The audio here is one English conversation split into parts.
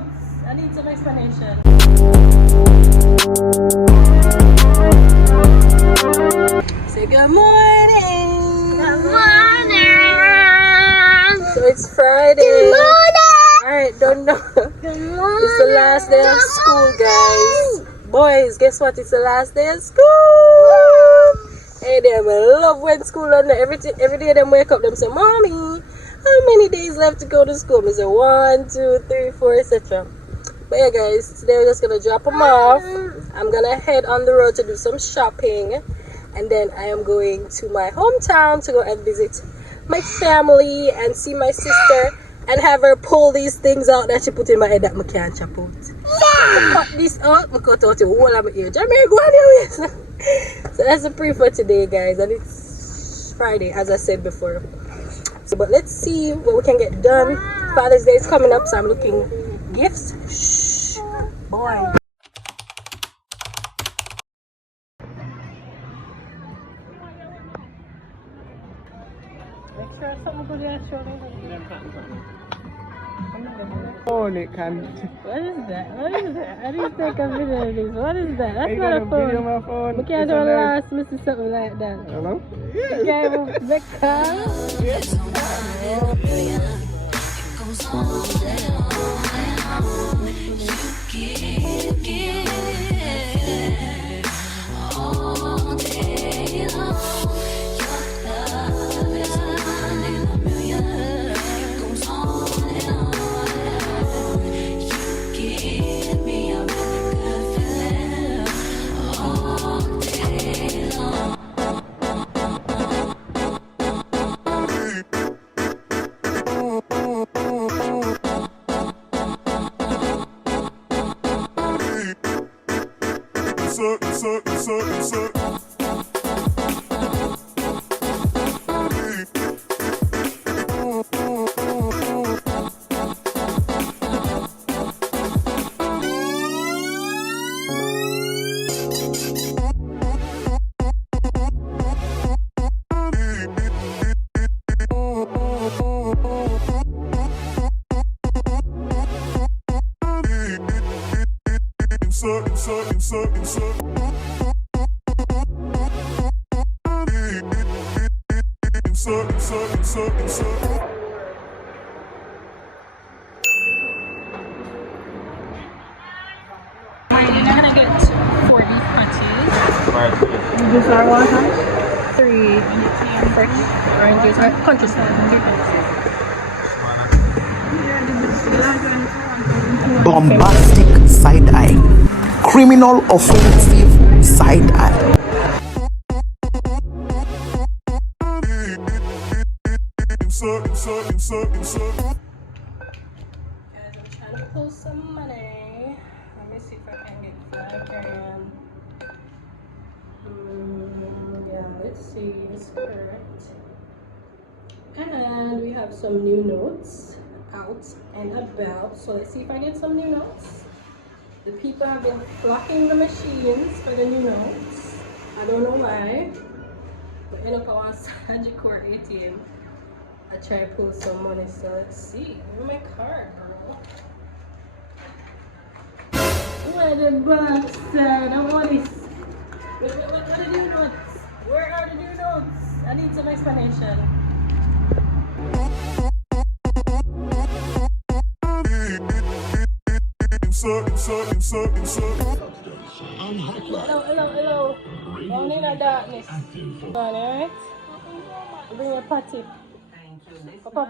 notes. I need some explanation. Say good morning. Good morning. So it's Friday. Good morning. Alright, don't know. Good morning. It's the last day of school, guys. Boys, guess what? It's the last day of school. Hey, them love when school on there. Every day them wake up, them say, "Mommy, how many days left to go to school?" I say 1, 2, 3, 4, etc. But yeah, guys, today we're just gonna drop them off. I'm gonna head on the road to do some shopping, and then I am going to my hometown to go and visit my family and see my sister and have her pull these things out that she put in my head that I can't chop out. Yeah. Cut this out, I cut out the whole of my ear. Jamaica, go on your ways. So that's the pre for today, guys, and it's Friday, as I said before. So, but let's see what we can get done. Father's Day is coming up, so I'm looking gifts. Shh, boy. Make sure something good is showing. Phone it can. What is that? What is that? I didn't take a video of this. What is that? That's You not got a video phone. my phone. We can't do a last miss something like that. Hello? You can't even make You're not gonna get 4 beef patties. This I want. 3 fresh oranges. Country Bombastic side eye, criminal offensive side eye. Guys, I'm trying to pull some money. Let me see if I can get 5 grand. Yeah, let's see. It's correct. And we have some new notes out and about. So let's see if I get some new notes. The people have been flocking the machines for the new notes. I don't know why. But you know, I want Core ATM. I try to pull some money, so let's see. Where's my card, bro? Where the box at? I want this. What are the new notes? Where are the new notes? I need some explanation. Hello. Down in the darkness. Alright? Bring your patty. Papa.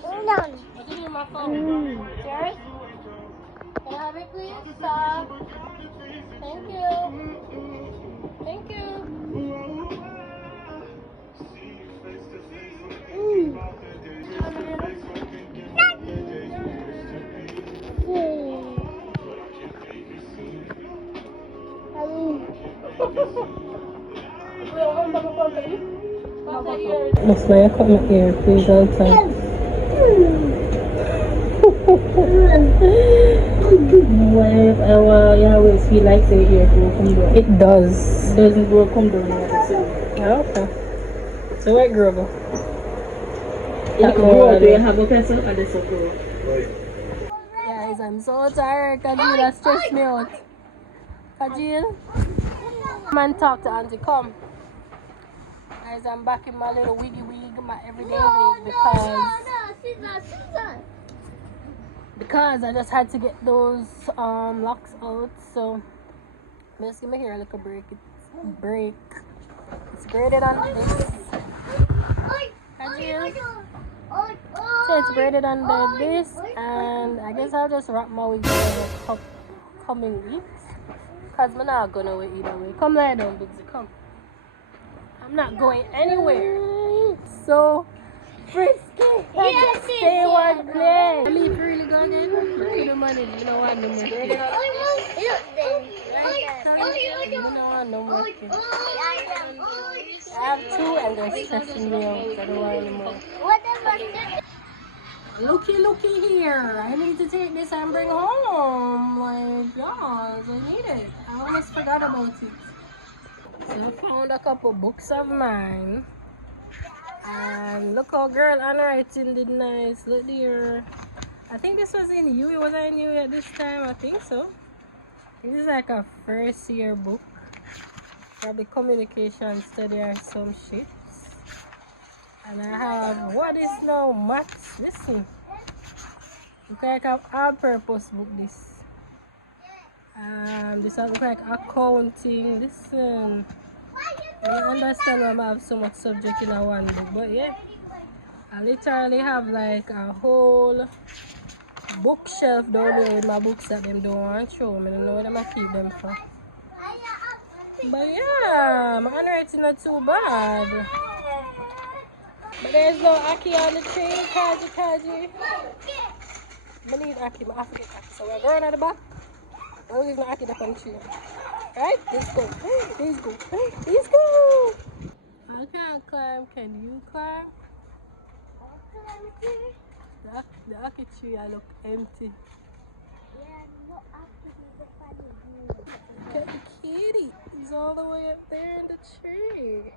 What did you do my phone? Jerry? Can I have it, please? Stop. Thank you. Thank you. That's why I cut my ear, please, all the time. You always feel like the ear go come down. It does. It doesn't go come down. Okay. So where it grow go? You have a pencil or this will grow? guys, I'm so tired. Kajil has stressed me out. Kajil, come and talk to Auntie. Come. Guys, I'm back in my little wiggy wig, my everyday wig, because I just had to get those locks out. So let's give my hair a little break. It's braided on this. So it's braided under this, and I guess I'll just wrap my wig for the coming weeks, because I'm not going away either way. Come lie down, Biggsy, come. I'm not going anywhere. So frisky. Yes, stay one place. I mean, really go again. Look at the money. You don't want no more kids. You don't want no more kids. I have two and they're stressing me out. I don't want any more. Looky here. I need to take this and bring home. Like, y'all, I need it. I almost forgot about it. So I found a couple books of mine. And look how girl handwriting did nice. Look there. I think this was in UE. Was I in UE at this time? I think so. This is like a first year book. Probably communication study or some shit. And I have, what is now? Maths. Listen. Look like an all-purpose book, this. This look like accounting. Listen. I don't understand why I have so much subject in one book. But yeah. I literally have like a whole bookshelf down there with my books that them don't want to show me. I don't know what I'm going to keep them for. But yeah, my handwriting not too bad. But there's no Aki on the tree. Kaji. I need Aki, but I forget Aki. So we're going at the back. I don't even Aki up on the tree. Right? Let's go. Let's go. I can't climb. Can you climb? The Aki tree I look empty. Look at the kitty. He's all the way up there in the tree.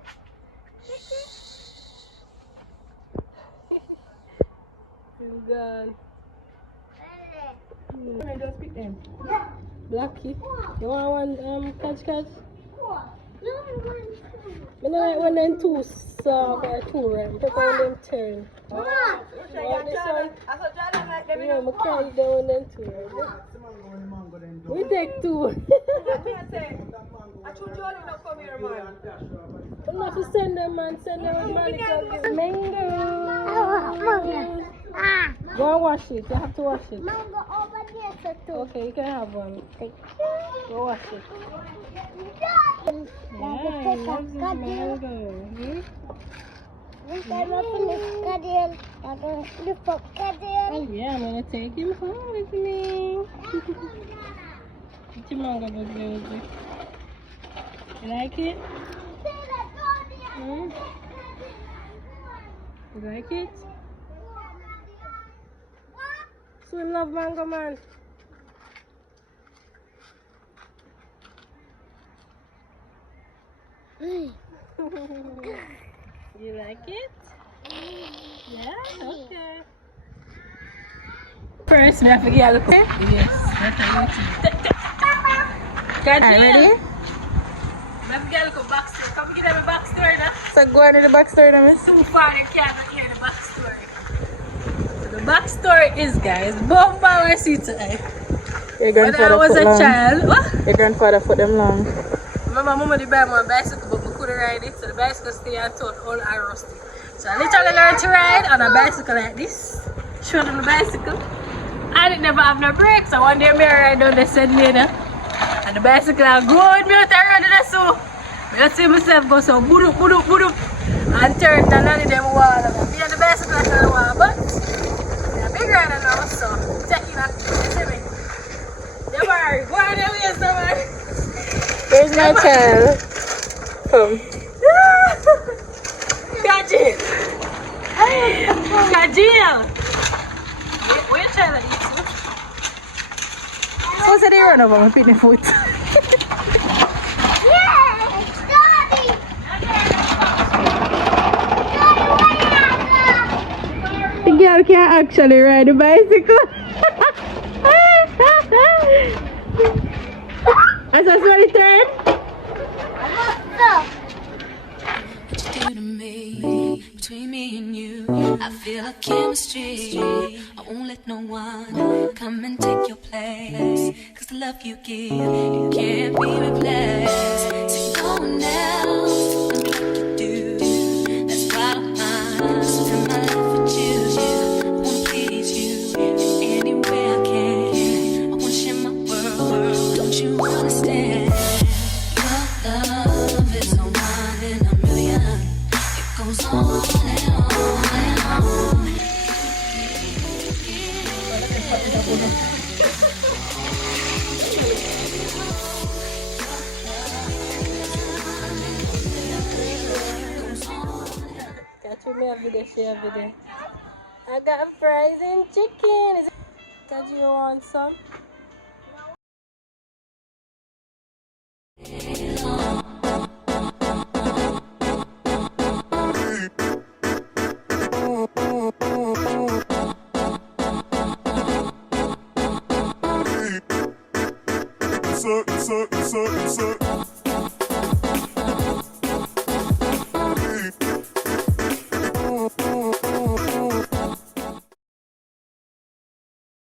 He's gone. I just pick them. Yeah. Blacky. You want one catch? I don't like one and two soft or two right. Take one them turn. You want this one? Yeah, I carry that one and two right. We take two. I'm not to send them, man. Send them with money. Mango. Go and wash it. You have to wash it. Mango over there, too. Okay, you can have one. Okay. Go wash it. Yeah, he loves his mango. Yeah, I'm gonna take him home with me. What's your mango, baby? You like it? Hmm? You like it? So we love mango, man. You like it? Yeah? Okay. First, we have to get a look. Yes. Alright, ready? We have to get a look backstory. Come get them a backstory now. So go on to the backstory now, miss. Too far, you can't hear the backstory. So the backstory is, guys, both by my seat today. Your grandfather when I was put a long. child, what? Your grandfather put them long. My mama did buy my bicycle, but we couldn't ride it, so the bicycle stay on top all I rusty. So I literally learned to ride on a bicycle like this. Show them the bicycle. I didn't never have no brakes, so one day I ride down the said later. And the bicycle I go with me out the road and so I see myself go so boop and turn and none of them wall. Me and the bicycle I turn wall, but I'm a big rider now, so taking that. You see me? Don't worry, go on the way, somebody. Where's my child? Come. Kajil! Kajil! Where your child at you? Who said they run over my pinny foot? The girl can't actually ride a bicycle. As I saw it turn. What you do to me, between me and you, I feel a chemistry. I won't let no one come and take your place, cause the love you give, it can't be replaced. So no one else will like you do. That's why I spend my life with you. I wanna please you in any way I can. I wanna share my world, don't you understand? Your love is a one in a million. It goes on and on and on. Catch me a video, share a video. I got fries and chicken. Is it? Catch you want some? Insert.